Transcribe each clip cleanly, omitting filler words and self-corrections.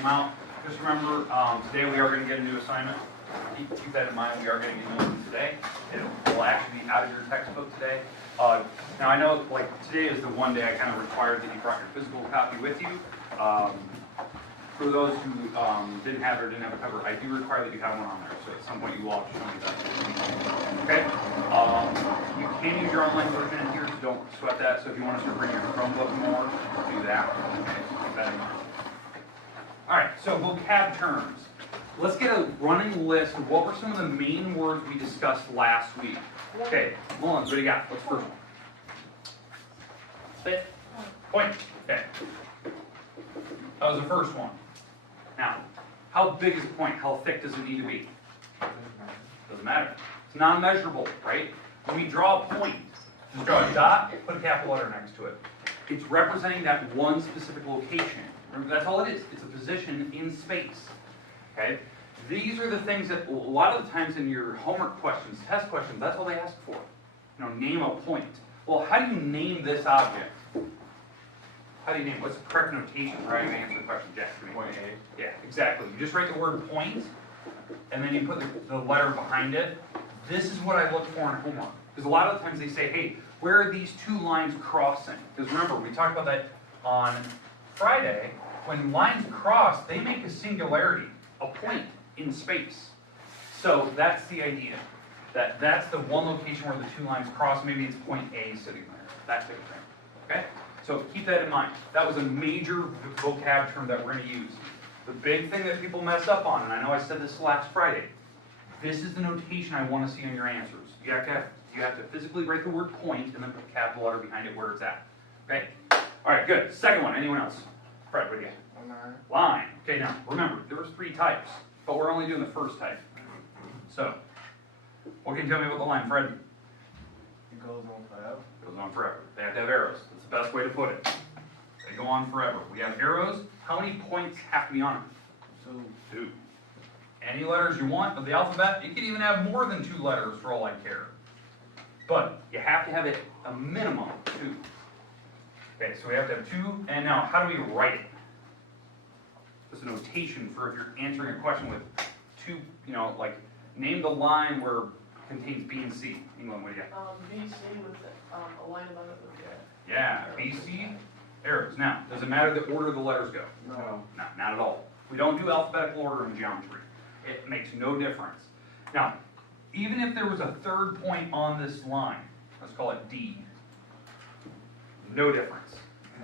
them out. Just remember, today we are going to get a new assignment. Keep that in mind. We are getting a new one today. It will actually be out of your textbook today. Now I know, like, today is the one day I kind of required that you brought your physical copy with you. For those who didn't have it or didn't have a cover, I do require that you have one on there. So at some point you will have to show me that. Okay? You can use your online version in here, so don't sweat that. So if you want us to bring your Chromebook more, do that. Okay, so keep that in mind. All right, so vocab terms. Let's get a running list of what were some of the main words we discussed last week. Okay, Mullins, what do you got? What's the first one? Fit. Point. Okay. That was the first one. Now, how big is a point? How thick does it need to be? Doesn't matter. It's non-measurable, right? When we draw a point, just draw a dot, put a capital letter next to it. It's representing that one specific location. Remember, that's all it is. It's a position in space. Okay? These are the things that a lot of the times in your homework questions, test questions, that's all they ask for. You know, name a point. Well, how do you name this object? How do you name it? What's the correct notation for how you answer the question, Jack? Point A. Yeah, exactly. You just write the word point, and then you put the letter behind it. This is what I look for in homework. Because a lot of the times they say, hey, where are these two lines crossing? Because remember, we talked about that on Friday. When lines cross, they make a singularity, a point in space. So that's the idea. That's the one location where the two lines cross. Maybe it's point A sitting there. That type of thing. Okay? So keep that in mind. That was a major vocab term that we're going to use. The big thing that people mess up on, and I know I said this last Friday, this is the notation I want to see on your answers. You have to physically write the word point and then put a capital letter behind it where it's at. Okay? All right, good. Second one. Anyone else? Fred, what do you got? Line. Okay, now remember, there was 3 types, but we're only doing the first type. So, what can you tell me about the line, Fred? It goes on forever. It goes on forever. They have to have arrows. That's the best way to put it. They go on forever. We have arrows. How many points have to be on it? 2. Any letters you want of the alphabet. You can even have more than 2 letters for all I care. But you have to have it a minimum of 2. Okay, so we have to have 2. And now, how do we write it? There's a notation for if you're answering a question with 2, you know, like, name the line where it contains B and C. England, what do you got? BC with a line above it with Yeah, BC, arrows. Now, does it matter the order the letters go? No. No, not at all. We don't do alphabetical order in geometry. It makes no difference. Now, even if there was a third point on this line, let's call it D, no difference.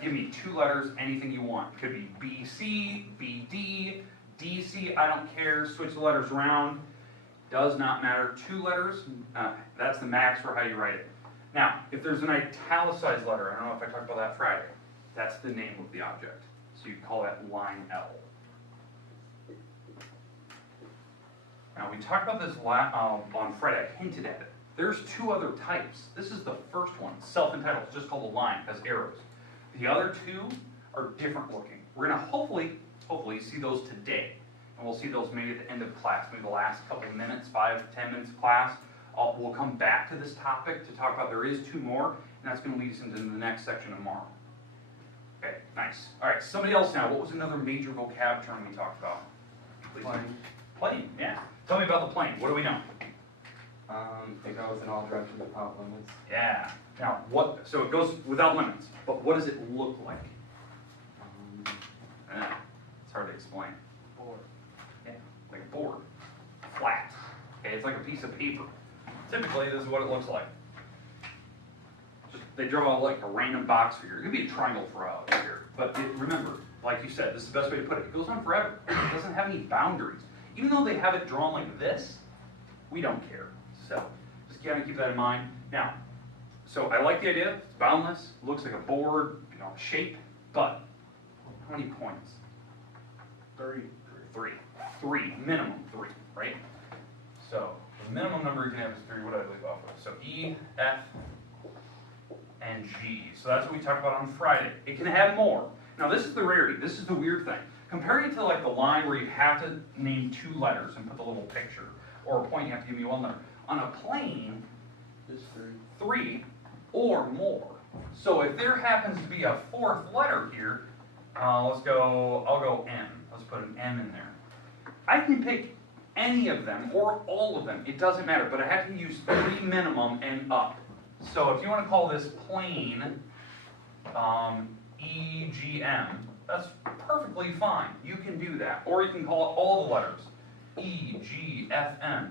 Give me 2 letters, anything you want. It could be BC, BD, DC, I don't care. Switch the letters around. Does not matter. 2 letters, that's the max for how you write it. Now, if there's an italicized letter, I don't know if I talked about that Friday, that's the name of the object. So you call that line L. Now, we talked about this on Friday. I hinted at it. There's 2 other types. This is the first one, self-entitled. It's just called a line, has arrows. The other 2 are different looking. We're going to hopefully see those today. And we'll see those maybe at the end of class, maybe the last couple of minutes, 5 to 10 minutes of class. We'll come back to this topic to talk about, there is 2 more, and that's going to lead us into the next section tomorrow. Okay, nice. All right, somebody else now. What was another major vocab term we talked about? Please. Plane, yeah. Tell me about the plane. What do we know? It goes in all directions without limits. Yeah. Now, so it goes without limits, but what does it look like? It's hard to explain. Board. Yeah, like a board. Flat. Okay, it's like a piece of paper. Typically, this is what it looks like. Just they draw like a random box figure. It could be a triangle for out here. But remember, like you said, this is the best way to put it. It goes on forever. It doesn't have any boundaries. Even though they have it drawn like this, we don't care. So just gotta keep that in mind. Now, so I like the idea. It's boundless. Looks like a board, you know, shape. But how many points? 3. 3. Minimum 3, right? So the minimum number you can have is 3. What did I leave off with? So E, F, and G. So that's what we talked about on Friday. It can have more. Now this is the rarity. This is the weird thing. Comparing it to like the line where you have to name 2 letters and put the little picture, or a point you have to give me 1 letter. On a plane, It's 3 or more. So if there happens to be a 4th letter here, I'll go N. let's put an M in there. I can pick any of them or all of them, it doesn't matter, but I have to use 3 minimum and up. So if you want to call this plane EGM, that's perfectly fine. You can do that. Or you can call it all the letters, EGFM.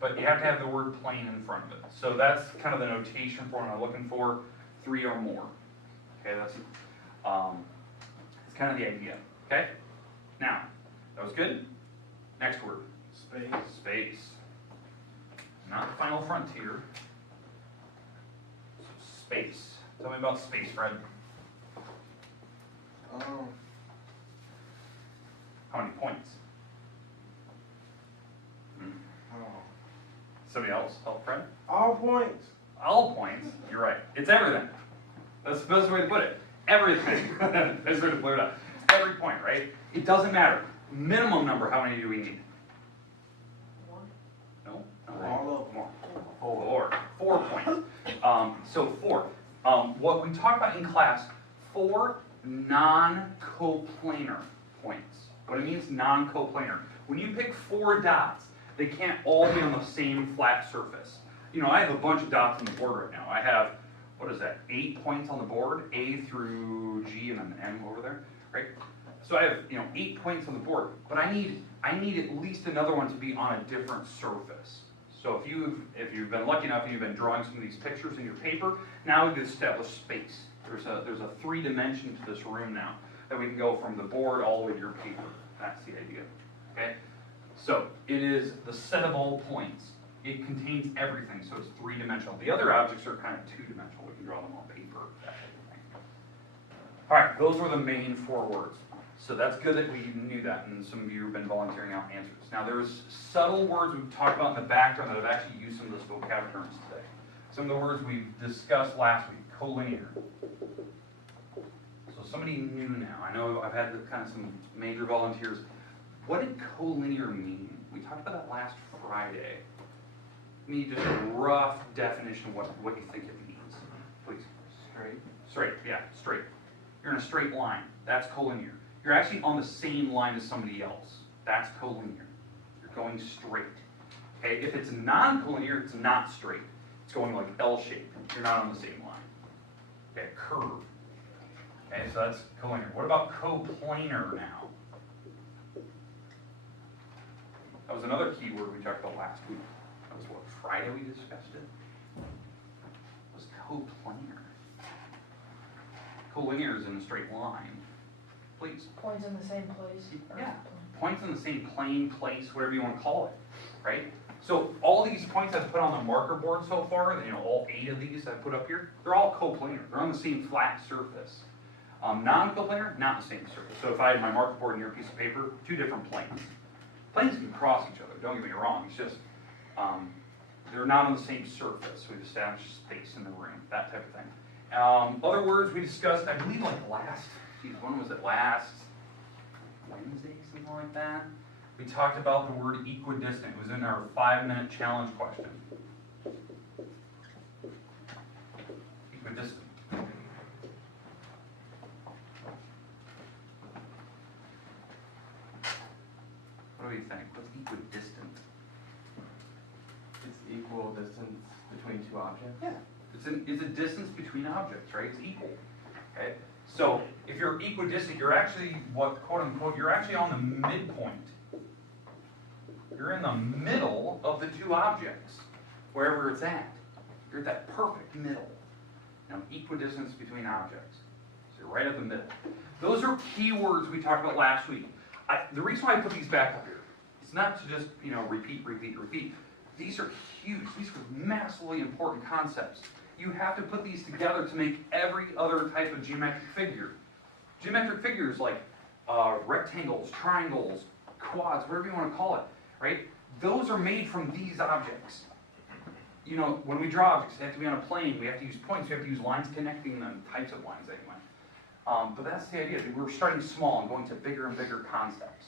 But you have to have the word plane in front of it. So that's kind of the notation for what I'm looking for, 3 or more. Okay, that's kind of the idea. Okay? Now, that was good. Next word. Space. Space. Not the final frontier. Space. Tell me about space, Fred. How many points? Somebody else help Fred? All points. All points. You're right. It's everything. That's the best way to put it. Everything. That's way to clear it up. Every point, right? It doesn't matter. Minimum number, how many do we need? 1. No? All of them. More. 4 points. So 4. What we talked about in class, 4 non-coplanar points. What it means, non-coplanar. When you pick 4 dots, they can't all be on the same flat surface. You know, I have a bunch of dots on the board right now. I have, what is that, 8 points on the board, A through G and then M over there, right? So I have, 8 points on the board, but I need at least another one to be on a different surface. So if you've been lucky enough and you've been drawing some of these pictures in your paper, now we've established space. There's a 3 dimension to this room now that we can go from the board all the way to your paper. That's the idea, okay? So it is the set of all points. It contains everything, so it's 3-dimensional. The other objects are kind of 2-dimensional. We can draw them on paper, that type of thing. All right, those were the main 4 words. So that's good that we knew that, and some of you have been volunteering out answers. Now there's subtle words we've talked about in the background that have actually used some of those vocab terms today. Some of the words we've discussed last week, collinear. So somebody new now. I know I've had kind of some major volunteers. What did collinear mean? We talked about that last Friday. Give me just a rough definition of what you think it means, please. Straight. Straight, yeah, straight. You're in a straight line. That's collinear. You're actually on the same line as somebody else. That's collinear. You're going straight. Okay, if it's non-collinear, it's not straight. It's going like L-shaped. You're not on the same line. Okay, curve. Okay, so that's collinear. What about coplanar now? That was another key word we talked about last week. That was what, Friday we discussed it? It was coplanar. Collinear is in a straight line. Please. Points in the same place. Yeah. Points in the same plane, place, whatever you want to call it, right? So all these points I've put on the marker board so far, all 8 of these I've put up here, they're all coplanar. They're on the same flat surface. Non-coplanar, not the same surface. So if I had my marker board and your piece of paper, 2 different planes. Planes can cross each other, don't get me wrong. It's just, they're not on the same surface. We've established space in the room, that type of thing. Other words we discussed, I believe like when was it, last Wednesday, something like that? We talked about the word equidistant. It was in our 5-minute challenge question. Equidistant. What do you think? What's equidistant? It's equal distance between 2 objects. Yeah. It's a distance between objects, right? It's equal. Okay? So if you're equidistant, you're actually quote unquote, you're actually on the midpoint. You're in the middle of the 2 objects, wherever it's at. You're at that perfect middle. Equidistance between objects. So you're right at the middle. Those are keywords we talked about last week. The reason why I put these back up here, it's not to just, repeat. These are huge. These are massively important concepts. You have to put these together to make every other type of geometric figure. Geometric figures like rectangles, triangles, quads, whatever you want to call it, right? Those are made from these objects. When we draw objects, they have to be on a plane. We have to use points. We have to use lines connecting them, types of lines anyway. But that's the idea. We're starting small and going to bigger and bigger concepts.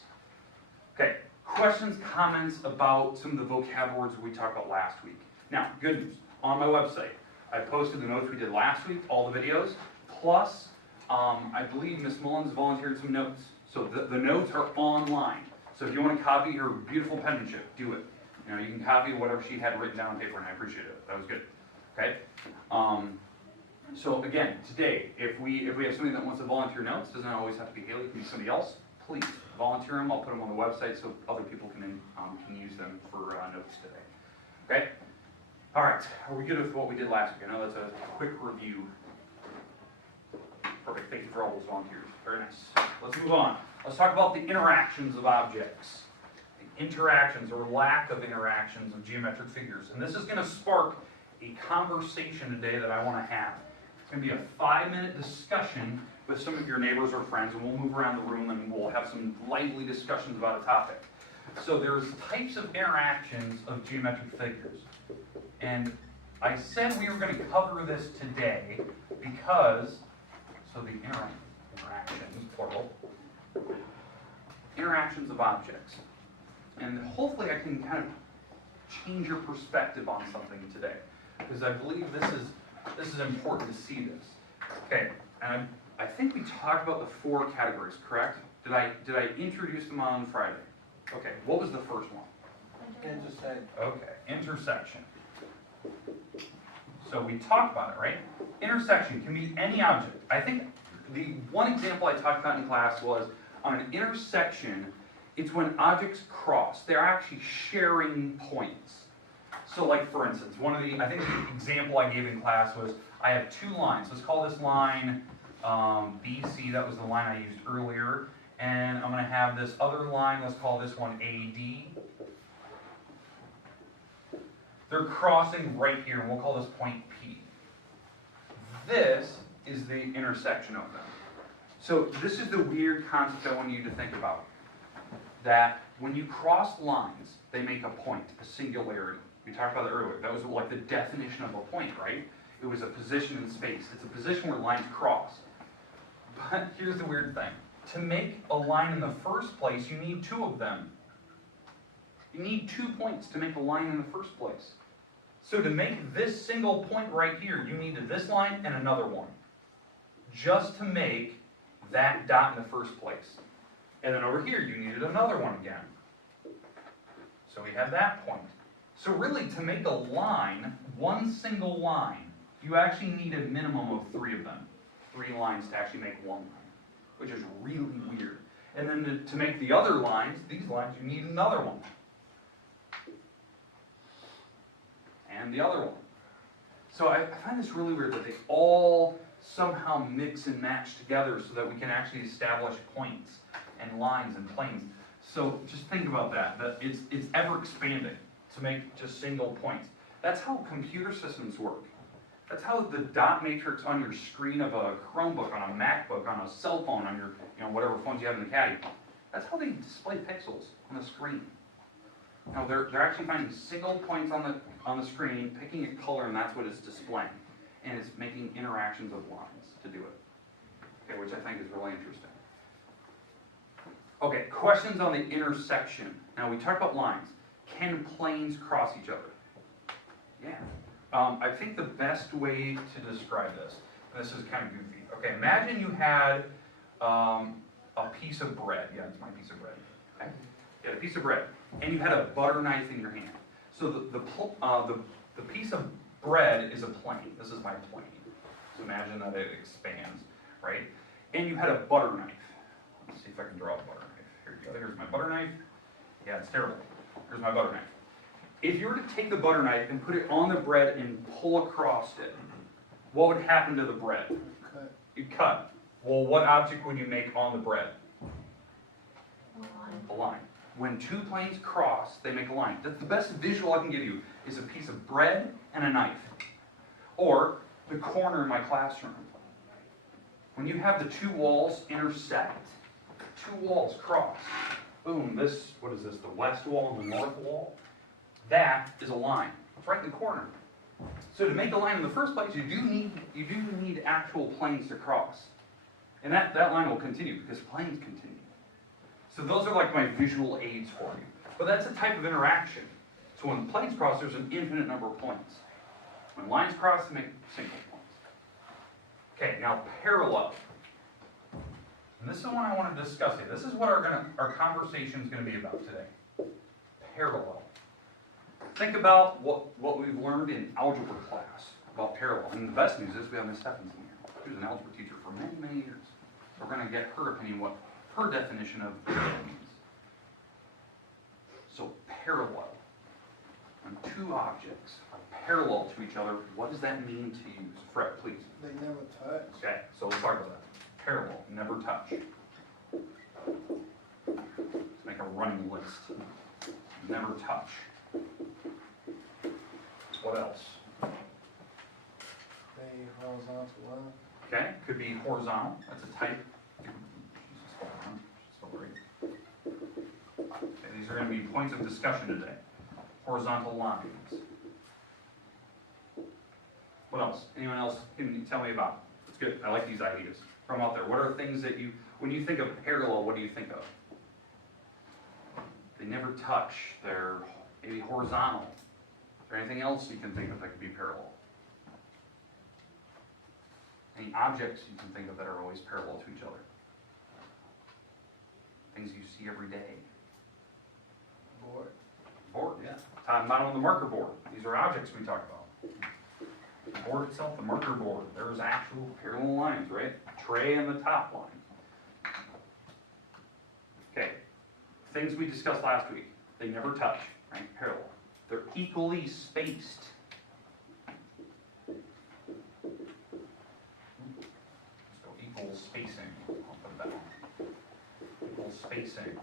Okay, questions, comments about some of the vocab words we talked about last week. Now, good news. On my website, I posted the notes we did last week, all the videos, plus I believe Miss Mullins volunteered some notes. So the notes are online. So if you want to copy her beautiful penmanship, do it. You know, you can copy whatever she had written down on paper, and I appreciate it. That was good. Okay? So again, today, if we have somebody that wants to volunteer notes, doesn't always have to be Haley, it can be somebody else, please volunteer them. I'll put them on the website so other people can use them for notes today. Okay? All right, are we good with what we did last week? I know that's a quick review. Perfect, thank you for all those volunteers. Very nice. Let's move on. Let's talk about the interactions of objects. The interactions or lack of interactions of geometric figures. And this is going to spark a conversation today that I want to have. It's going to be a 5-minute discussion with some of your neighbors or friends, and we'll move around the room and we'll have some lively discussions about a topic. So there's types of interactions of geometric figures. And I said we were going to cover this today because, so the interactions, plural, interactions of objects. And hopefully I can kind of change your perspective on something today, because I believe this is important to see this. Okay, and I think we talked about the 4 categories, correct? Did I introduce them on Friday? Okay, what was the first one? Intersect. Okay, intersection. So we talked about it, right? Intersection can be any object. I think the one example I talked about in class was on an intersection, it's when objects cross. They're actually sharing points. So like for instance, I think the example I gave in class was, I have 2 lines. Let's call this line BC, that was the line I used earlier. And I'm going to have this other line, let's call this one AD. They're crossing right here, and we'll call this point P. This is the intersection of them. So this is the weird concept I want you to think about. That when you cross lines, they make a point, a singularity. We talked about it earlier. That was like the definition of a point, right? It was a position in space. It's a position where lines cross. But here's the weird thing. To make a line in the first place, you need 2 of them. You need 2 points to make a line in the first place. So to make this single point right here, you needed this line and another one. Just to make that dot in the first place. And then over here, you needed another one again. So we have that point. So really, to make a line, one single line, you actually need a minimum of 3 of them. 3 lines to actually make one line, which is really weird. And then to make the other lines, these lines, you need another one. And the other one. So I find this really weird that they all somehow mix and match together so that we can actually establish points and lines and planes. So just think about that it's ever expanding to make just single points. That's how computer systems work. That's how the dot matrix on your screen of a Chromebook, on a MacBook, on a cell phone, on your whatever phones you have in the caddy. That's how they display pixels on the screen. Now they're actually finding single points on the screen, picking a color, and that's what it's displaying. And it's making interactions of lines to do it. Okay, which I think is really interesting. Okay, questions on the intersection. Now we talked about lines. Can planes cross each other? Yeah. I think the best way to describe this, and this is kind of goofy. Okay, imagine you had a piece of bread. Yeah, it's my piece of bread. Okay? You had a piece of bread, and you had a butter knife in your hand. So the piece of bread is a plane. This is my plane. So imagine that it expands, right? And you had a butter knife. Let's see if I can draw a butter knife. Here you go. Here's my butter knife. Yeah, it's terrible. Here's my butter knife. If you were to take the butter knife and put it on the bread and pull across it, what would happen to the bread? Cut. You'd cut. Well, what object would you make on the bread? A line. When 2 planes cross, they make a line. The best visual I can give you is a piece of bread and a knife. Or the corner in my classroom. When you have the 2 walls intersect, 2 walls cross. Boom, what is this, the west wall and the north wall? That is a line. It's right in the corner. So to make a line in the first place, you do need actual planes to cross. And that line will continue because planes continue. So those are like my visual aids for you. But that's a type of interaction. So when planes cross, there's an infinite number of points. When lines cross, they make single points. Okay, now parallel. And this is one I want to discuss here. This is what our conversation is going to be about today. Parallel. Think about what we've learned in algebra class about parallel. And the best news is we have Miss Stephens in here. She was an algebra teacher for many, many years. So we're going to get her opinion, what her definition of parallel means. So parallel. When two objects are parallel to each other, what does that mean to you? Fred, please. They never touch. Okay, so let's talk about that. Parallel, never touch. Let's make a running list. Never touch. What else? They horizontal line. Okay, could be horizontal, that's a type. Okay, these are going to be points of discussion today. Horizontal lines. What else? Anyone else can tell me about? It's good, I like these ideas. From out there, what are things that you, when you think of parallel, what do you think of? They never touch, they're maybe horizontal. Is there anything else you can think of that could be parallel? Any objects you can think of that are always parallel to each other? Things you see every day. Board. Board, yeah. Talking about on the marker board. These are objects we talk about. The board itself, the marker board, there's actual parallel lines, right? Tray and the top line. Okay. Things we discussed last week. They never touch, right? Parallel. They're equally spaced. So equal spacing. I'll put that on. Equal spacing.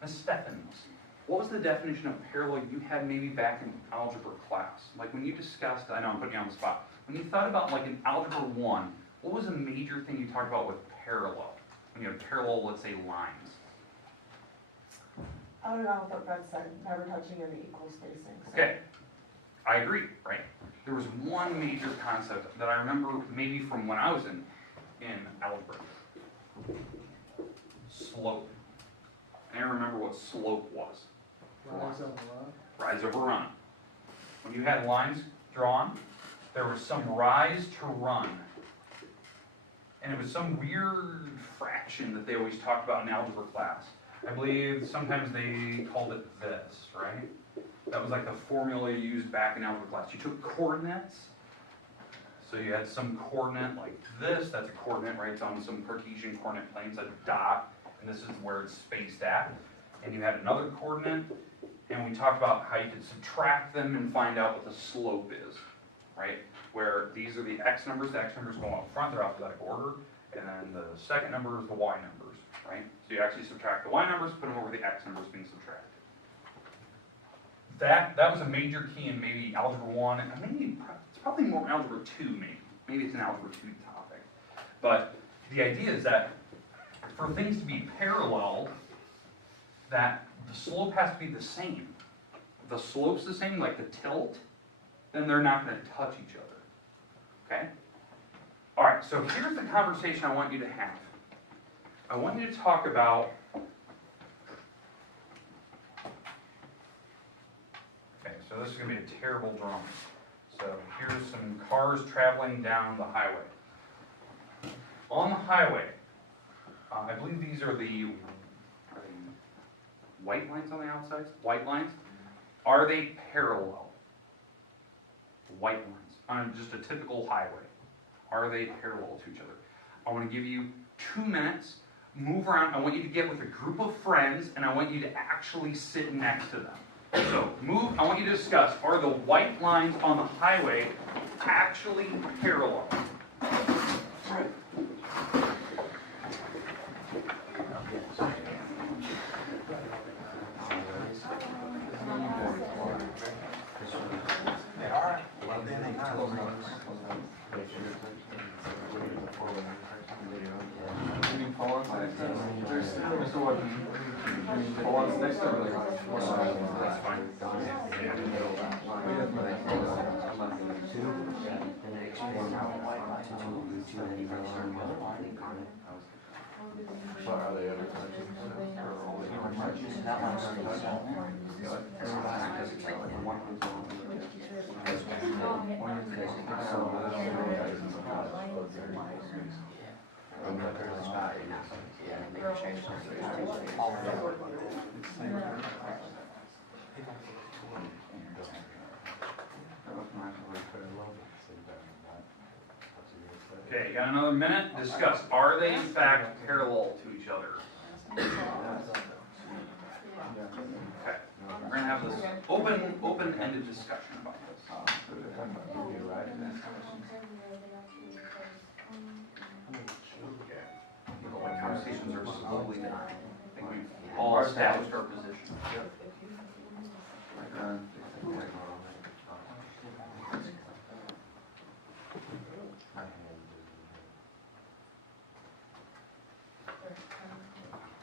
Miss Stephens, what was the definition of parallel you had maybe back in algebra class? Like when you discussed, I know I'm putting you on the spot, when you thought about like in algebra 1, what was a major thing you talked about with parallel? When you had parallel, let's say, lines. I don't know what Fred said, never touching in the equal spacing. So. Okay, I agree, right? There was one major concept that I remember maybe from when I was in algebra. Slope. I don't remember what slope was. Rise on the line. Rise over run. When you had lines drawn, there was some rise to run. And it was some weird fraction that they always talked about in algebra class. I believe sometimes they called it this, right? That was like the formula you used back in algebra class. You took coordinates. So you had some coordinate like this, that's a coordinate, right? It's on some Cartesian coordinate plane, it's a dot, and this is where it's spaced at. And you had another coordinate, and we talked about how you could subtract them and find out what the slope is, right? Where these are the x numbers go up front, they're alphabetical order, and then the second number is the y numbers, right? So you actually subtract the y numbers, put them over the x numbers being subtracted. That was a major key in maybe algebra 1, and maybe it's probably more algebra 2 maybe. Maybe it's an algebra 2 topic. But the idea is that for things to be parallel, that the slope has to be the same. If the slope's the same, like the tilt, then they're not going to touch each other. Okay? All right, so here's the conversation I want you to have. I want you to talk about so this is going to be a terrible drawing. So here's some cars traveling down the highway. On the highway, I believe these are the white lines on the outside? White lines? Are they parallel? White lines on just a typical highway. Are they parallel to each other? I want to give you 2 minutes. Move around. I want you to get with a group of friends, and I want you to actually sit next to them. So, move, I want you to discuss, are the white lines on the highway actually parallel? Are they other countries? Okay, you got another minute? Discuss. Are they in fact parallel to each other? Okay. We're gonna have this open-ended discussion about this. Like conversations are slowly dying. I think we've all established our position.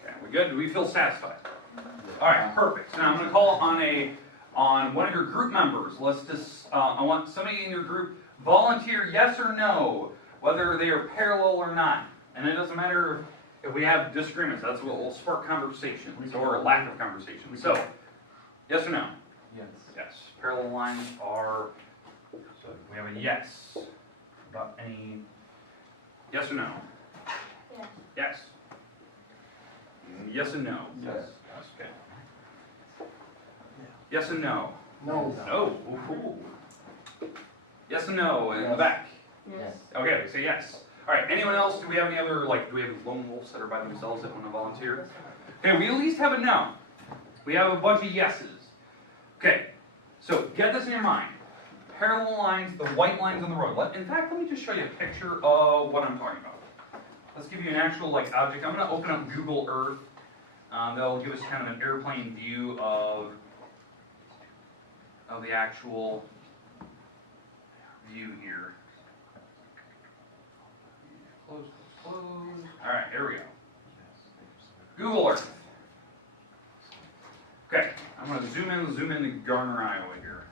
Okay, we good? Do we feel satisfied? All right, perfect. So now I'm going to call on one of your group members. Let's just, I want somebody in your group volunteer yes or no, whether they are parallel or not. And it doesn't matter if we have disagreements. That's what will spark conversations or lack of conversation. So, yes or no? Yes. Yes. Parallel lines are, so we have a yes. About any, yes or no? Yes. Yes. Yes and no? Yes. Okay. Yes and no? No. No. Ooh. Yes and no in the back? Yes. Okay, say yes. All right, anyone else? Do we have any other, do we have lone wolves that are by themselves that want to volunteer? Okay, we at least have a no. We have a bunch of yeses. Okay, so get this in your mind. Parallel lines, the white lines on the road. In fact, let me just show you a picture of what I'm talking about. Let's give you an actual object. I'm going to open up Google Earth. That'll give us kind of an airplane view of the actual view here. Close, close, close. All right, here we go. Google Earth. Okay, I'm going to zoom in to Garner, Iowa here.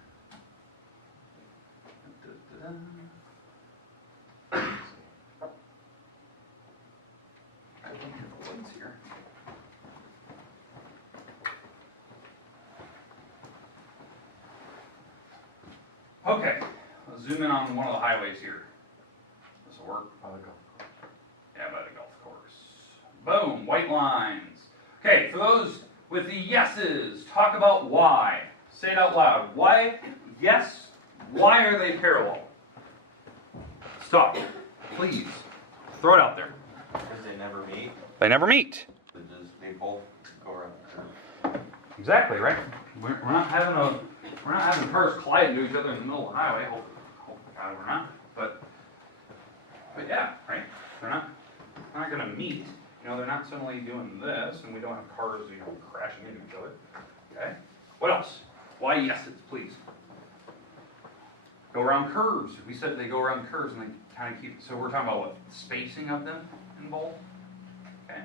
I think the links here. Okay, let's zoom in on one of the highways here. This will work. Yeah, by the golf course. Boom, white lines. Okay, for those with the yeses, talk about why. Say it out loud. Why? Yes. Why are they parallel? Stop. Please. Throw it out there. Because they never meet, They never meet. they both go around. Exactly, right? We're not having cars collide into each other in the middle of the highway. Hope God we're not. But yeah, right? They're not going to meet. They're not suddenly doing this, and we don't have cars, crashing into each other. Okay. What else? Why yeses, please? Go around curves. We said they go around curves, and they kind of keep. So we're talking about what spacing of them involved. Okay.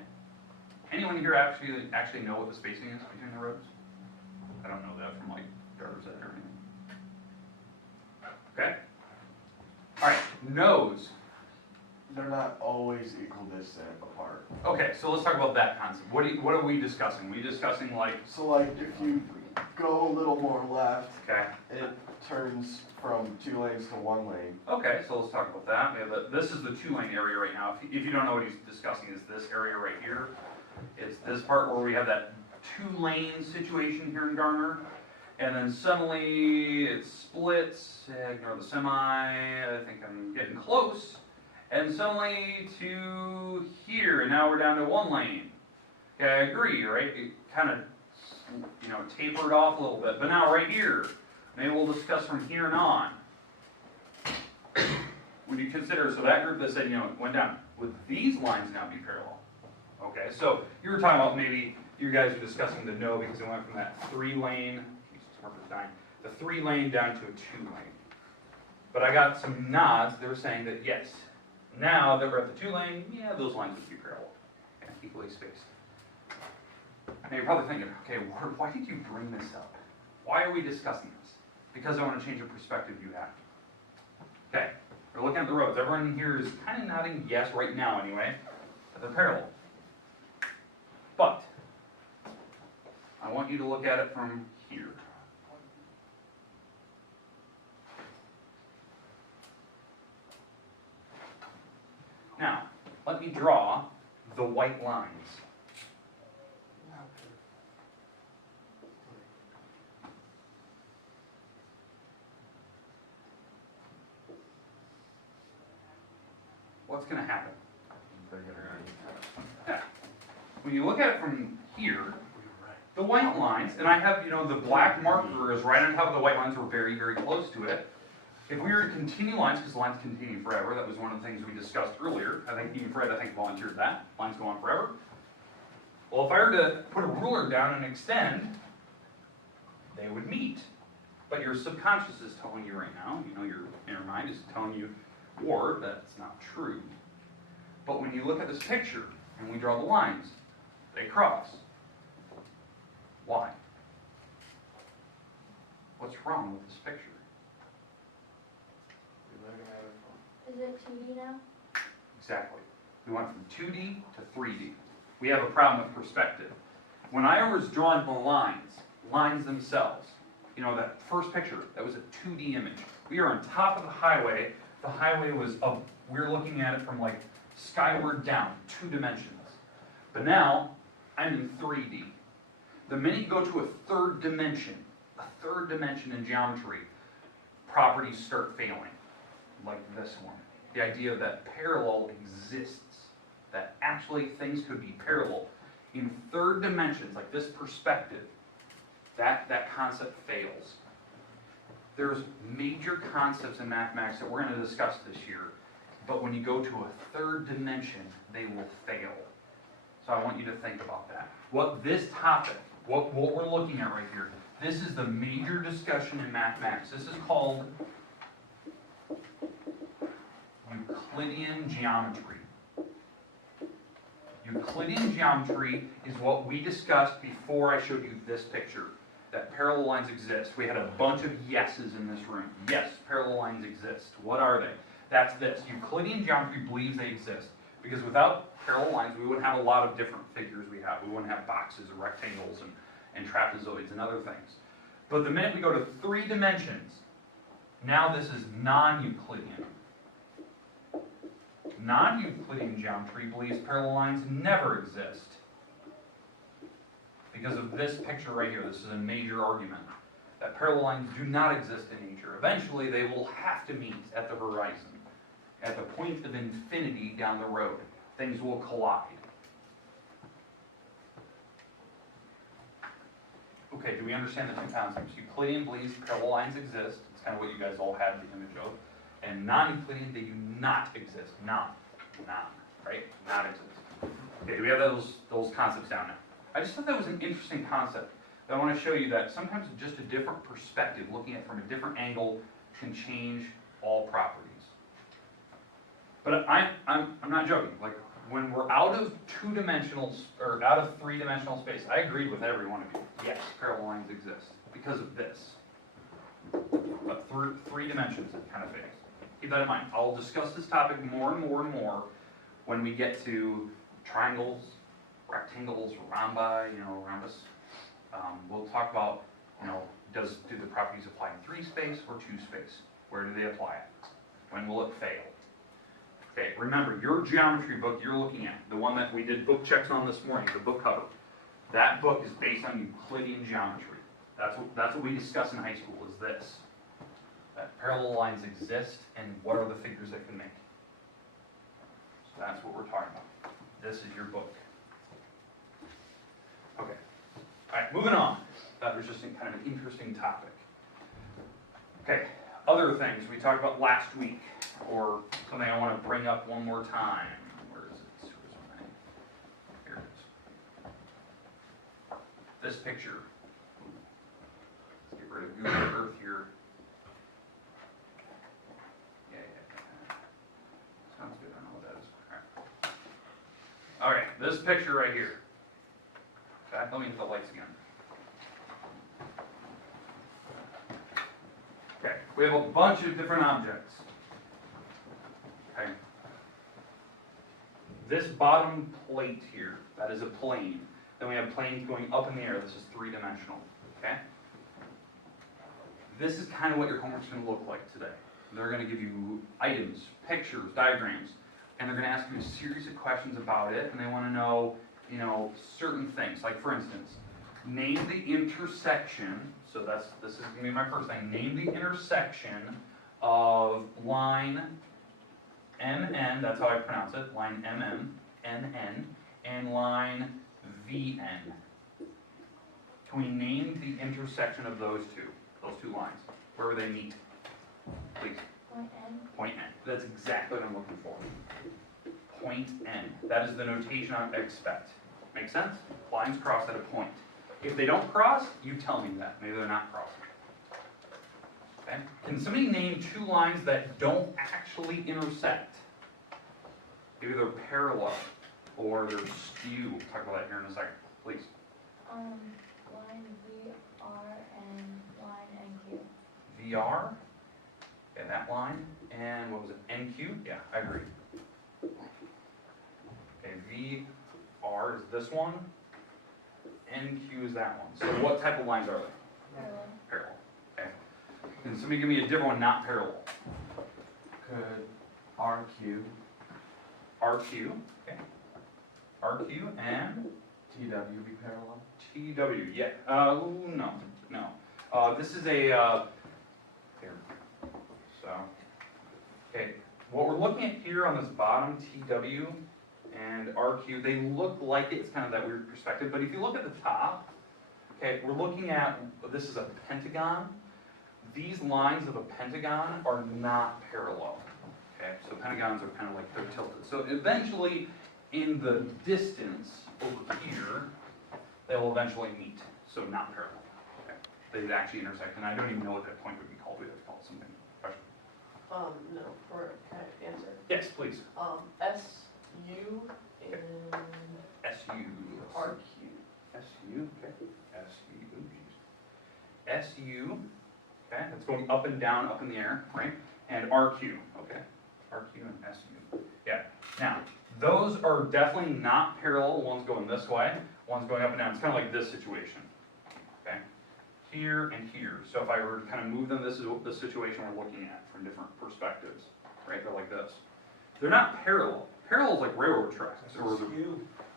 Anyone here actually know what the spacing is between the roads? I don't know that from driver's ed or anything. Okay. All right. No's. They're not always equal distant apart. Okay, so let's talk about that concept. What are we discussing? We discussing So if you go a little more left, okay. it turns from 2 lanes to 1 lane. Okay, so let's talk about that. We have this is the 2-lane area right now. If you don't know what he's discussing, is this area right here. It's this part where we have that 2-lane situation here in Garner. And then suddenly it splits. Ignore the semi. I think I'm getting close. And suddenly to here, and now we're down to 1 lane. Okay, I agree, right? It kind of, tapered off a little bit. But now right here, maybe we'll discuss from here and on. When you consider, so that group that said, went down, would these lines now be parallel? Okay, so you were talking about maybe you guys were discussing the no because it went from that 3-lane, the 3-lane down to a 2-lane. But I got some nods. They were saying that yes. Now that we're at the 2-lane, yeah, those lines would be parallel and equally spaced. Now you're probably thinking, okay, why did you bring this up? Why are we discussing this? Because I want to change the perspective you have. Okay, we're looking at the roads. Everyone here is kind of nodding yes right now anyway, that they're parallel. But I want you to look at it from here. Now, let me draw the white lines. What's going to happen? Yeah. When you look at it from here, the white lines, and I have, the black marker is right on top of the white lines. We're very, very close to it. If we were to continue lines, because lines continue forever, that was one of the things we discussed earlier. I think even Fred, volunteered that. Lines go on forever. Well, if I were to put a ruler down and extend, they would meet. But your subconscious is telling you right now, your inner mind is telling you, or that's not true. But when you look at this picture and we draw the lines, they cross. Why? What's wrong with this picture? Is it 2D now? Exactly. We went from 2D to 3D. We have a problem with perspective. When I was drawing the lines themselves, that first picture, that was a 2D image. We are on top of the highway. The highway was up. We were looking at it from like skyward down, 2 dimensions. But now, I'm in 3D. The minute you go to a third dimension in geometry, properties start failing, like this one. The idea that parallel exists, that actually things could be parallel. In third dimensions, like this perspective, that concept fails. There's major concepts in mathematics that we're going to discuss this year, but when you go to a third dimension, they will fail. So I want you to think about that. What this topic, what we're looking at right here, this is the major discussion in mathematics. This is called Euclidean geometry. Euclidean geometry is what we discussed before I showed you this picture, that parallel lines exist. We had a bunch of yeses in this room. Yes, parallel lines exist. What are they? That's this. Euclidean geometry believes they exist, because without parallel lines, we wouldn't have a lot of different figures we have. We wouldn't have boxes or rectangles and trapezoids and other things. But the minute we go to 3 dimensions, now this is non-Euclidean. Non-Euclidean geometry believes parallel lines never exist. Because of this picture right here, this is a major argument, that parallel lines do not exist in nature. Eventually, they will have to meet at the horizon. At the point of infinity down the road, things will collide. Okay, do we understand the 2 concepts? Euclidean believes parallel lines exist. It's kind of what you guys all have the image of. And non-Euclidean, they do not exist. Non, right? Not exist. Okay, do we have those concepts down now? I just thought that was an interesting concept. I want to show you that sometimes just a different perspective, looking at it from a different angle, can change all properties. But I'm not joking. Like, when we're out of 2-dimensional, or out of 3-dimensional space, I agreed with every one of you. Yes, parallel lines exist because of this. But through 3 dimensions, it kind of fails. Keep that in mind. I'll discuss this topic more and more and more when we get to triangles, rectangles, rhombus. We'll talk about, do the properties apply in 3 space or 2 space? Where do they apply it? When will it fail? Okay, remember, your geometry book you're looking at, the one that we did book checks on this morning, the book cover, that book is based on Euclidean geometry. That's what we discuss in high school, is this. That parallel lines exist, and what are the figures that can make? So that's what we're talking about. This is your book. Okay. All right, moving on. That was just kind of an interesting topic. Okay, other things we talked about last week, or something I want to bring up one more time. Where is it? Here it is. This picture. Let's get rid of Google Earth here. Yeah. Sounds good. I don't know what that is. All right, this picture right here. Okay, let me hit the lights again. Okay, we have a bunch of different objects. Okay. This bottom plate here, that is a plane. Then we have planes going up in the air. This is 3-dimensional. Okay? This is kind of what your homework's going to look like today. They're going to give you items, pictures, diagrams, and they're gonna ask you a series of questions about it, and they wanna know, you know, certain things. Like for instance, name the intersection, so this is gonna be my first thing, name the intersection of line MN, that's how I pronounce it, line NN, and line VN. Can we name the intersection of those two lines? Where would they meet? Please. Point N. Point N. That's exactly what I'm looking for. Point N. That is the notation I expect. Make sense? Lines cross at a point. If they don't cross, you tell me that. Maybe they're not crossing. Okay? Can somebody name two lines that don't actually intersect? Maybe they're parallel or they're skew. We'll talk about that here in a second. Please. Line VR and line NQ. VR. Okay, that line. And what was it? NQ? Yeah, I agree. Okay, VR is this one. NQ is that one. So what type of lines are they? Parallel. Parallel. Okay. Can somebody give me a different one, not parallel? Could RQ, RQ. Okay. RQ and TW be parallel? TW. Yeah. No. This is a here. So. Okay. What we're looking at here on this bottom TW and RQ, they look like it's kind of that weird perspective, but if you look at the top, okay, we're looking at, this is a pentagon. These lines of a pentagon are not parallel, okay? So pentagons are kind of like, they're tilted. So eventually, in the distance over here, they'll eventually meet, so not parallel, okay? They'd actually intersect, and I don't even know what that point would be called. We'd have to call it something. Question? No, can I answer? Yes, please. SU and SU. RQ. SU, okay. SU, geez. SU, okay, that's going up and down, up in the air, right? And RQ, okay. RQ and SU. Yeah. Now, those are definitely not parallel. One's going this way, one's going up and down. It's kind of like this situation, okay? Here and here. So if I were to kind of move them, this is the situation we're looking at from different perspectives, right? They're like this. They're not parallel. Parallel is like railroad tracks. Or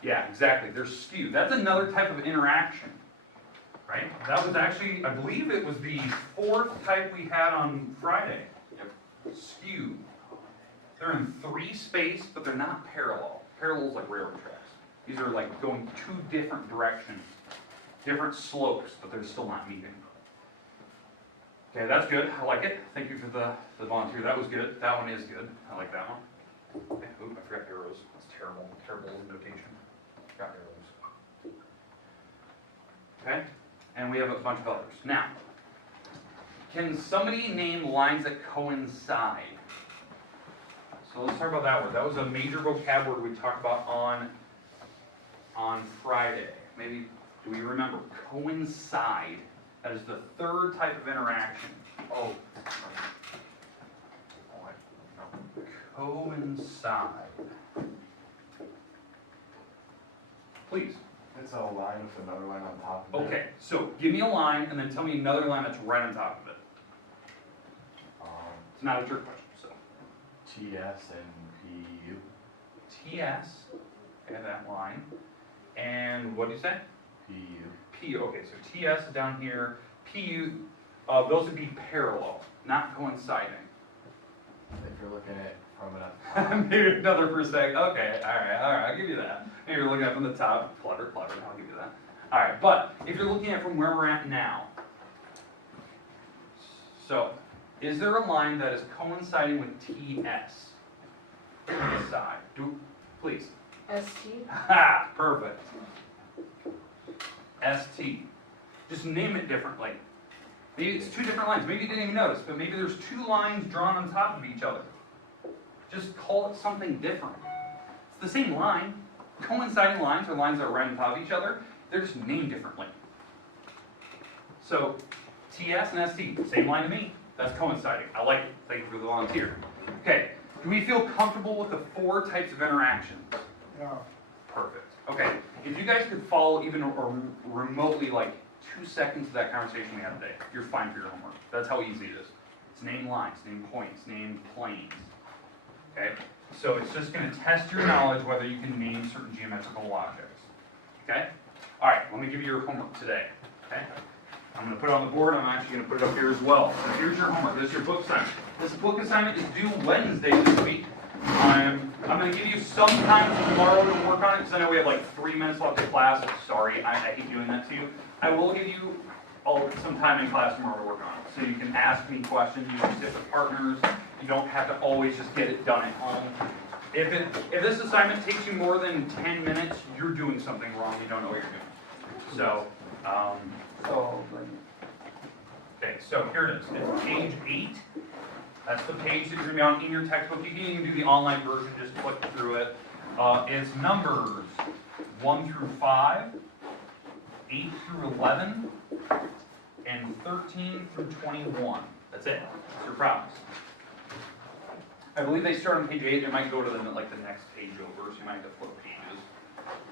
yeah, exactly. They're skewed. That's another type of interaction, right? That was actually, I believe it was the fourth type we had on Friday. Yep. Skewed. They're in three space, but they're not parallel. Parallel is like railroad tracks. These are like going two different directions, different slopes, but they're still not meeting. Okay, that's good. I like it. Thank you for the volunteer. That was good. That one is good. I like that one. Okay, oop, I forgot arrows. That's terrible. Terrible notation. Got arrows. Okay, and we have a bunch of others. Now, can somebody name lines that coincide? So let's talk about that word. That was a major vocab word we talked about on Friday. Maybe, do we remember? Coincide. That is the third type of interaction. Oh, coincide. Please. It's a line with another line on top of it. Okay, so give me a line and then tell me another line that's right on top of it. It's not a trick question, so. TS and PU. TS, okay, that line. And what do you say? PU. PU, okay, so TS is down here. PU, those would be parallel, not coinciding. If you're looking at it from an Maybe another perspective. Okay, all right, I'll give you that. Maybe you're looking at it from the top. Clever, I'll give you that. All right, but if you're looking at it from where we're at now, so is there a line that is coinciding with TS? Coincide. Please. ST? Ha! Perfect. ST. Just name it differently. Maybe it's two different lines. Maybe you didn't even notice, but maybe there's two lines drawn on top of each other. Just call it something different. It's the same line. Coinciding lines are lines that are right on top of each other. They're just named differently. So, TS and ST, same line to me. That's coinciding. I like it. Thank you for the volunteer. Okay, do we feel comfortable with the four types of interactions? Yeah. Perfect. Okay, if you guys could follow even or remotely like 2 seconds of that conversation we had today, you're fine for your homework. That's how easy it is. It's name lines, name points, name planes. Okay, So it's just gonna test your knowledge whether you can name certain geometrical objects. Okay? All right, let me give you your homework today. Okay? I'm gonna put it on the board, I'm actually gonna put it up here as well. So here's your homework, this is your book assignment. This book assignment is due Wednesday this week. I'm gonna give you some time tomorrow to work on it, because I know we have like 3 minutes left of class. Sorry, I hate doing that to you. I will give you some time in class tomorrow to work on it. So you can ask me questions, you can sit with partners, you don't have to always just get it done at home. If this assignment takes you more than 10 minutes, you're doing something wrong, you don't know what you're doing. So, okay, so here it is. It's page 8. That's the page that you're going to be on in your textbook. You can even do the online version, just click through it. It's numbers 1 through 5, 8 through 11, and 13 through 21. That's it. That's your problems. I believe they start on page 8. It might go to the next page over, so you might have to flip pages.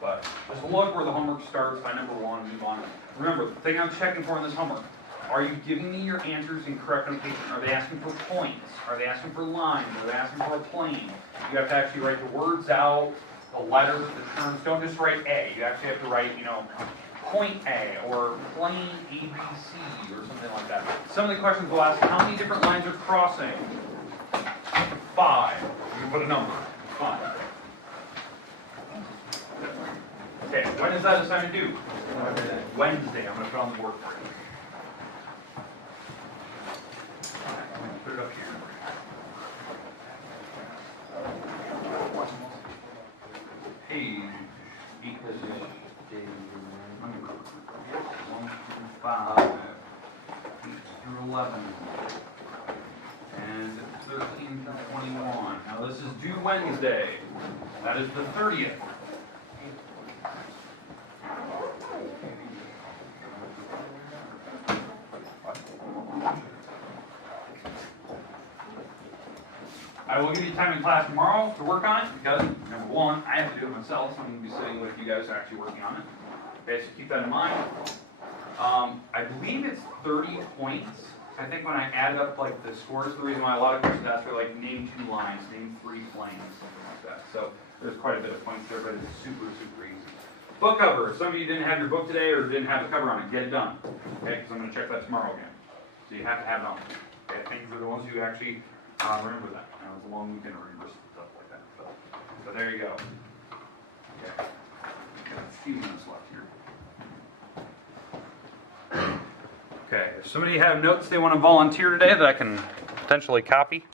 But just look where the homework starts by number 1 and move on. Remember, the thing I'm checking for in this homework, are you giving me your answers in correct notation? Are they asking for points? Are they asking for lines? Are they asking for a plane? You have to actually write the words out, the letters, the terms. Don't just write A. You actually have to write, point A or plane ABC or something like that. Some of the questions will ask, how many different lines are crossing? 5. You can put a number. 5. Okay, when is that assignment due? Wednesday. I'm going to put it on the board for you. Put it up here. Page 8. 1 through 5, 8 through 11, and 13 through 21. Now this is due Wednesday. That is the 30th. I will give you time in class tomorrow to work on it, because, number 1, I have to do it myself, so I'm going to be sitting with you guys actually working on it. Okay, so keep that in mind. I believe it's 30 points. I think when I added up the scores, the reason why a lot of questions ask for name 2 lines, name 3 planes, something like that. So there's quite a bit of points there, but it's super, super easy. Book cover. If some of you didn't have your book today or didn't have the cover on it, get it done. Okay, because I'm going to check that tomorrow again. So you have to have it on. Okay, things are the ones who actually remember that. It's a long weekend, remember stuff like that. So there you go. Okay. Got a few minutes left here. Okay, if somebody have notes they want to volunteer today that I can potentially copy.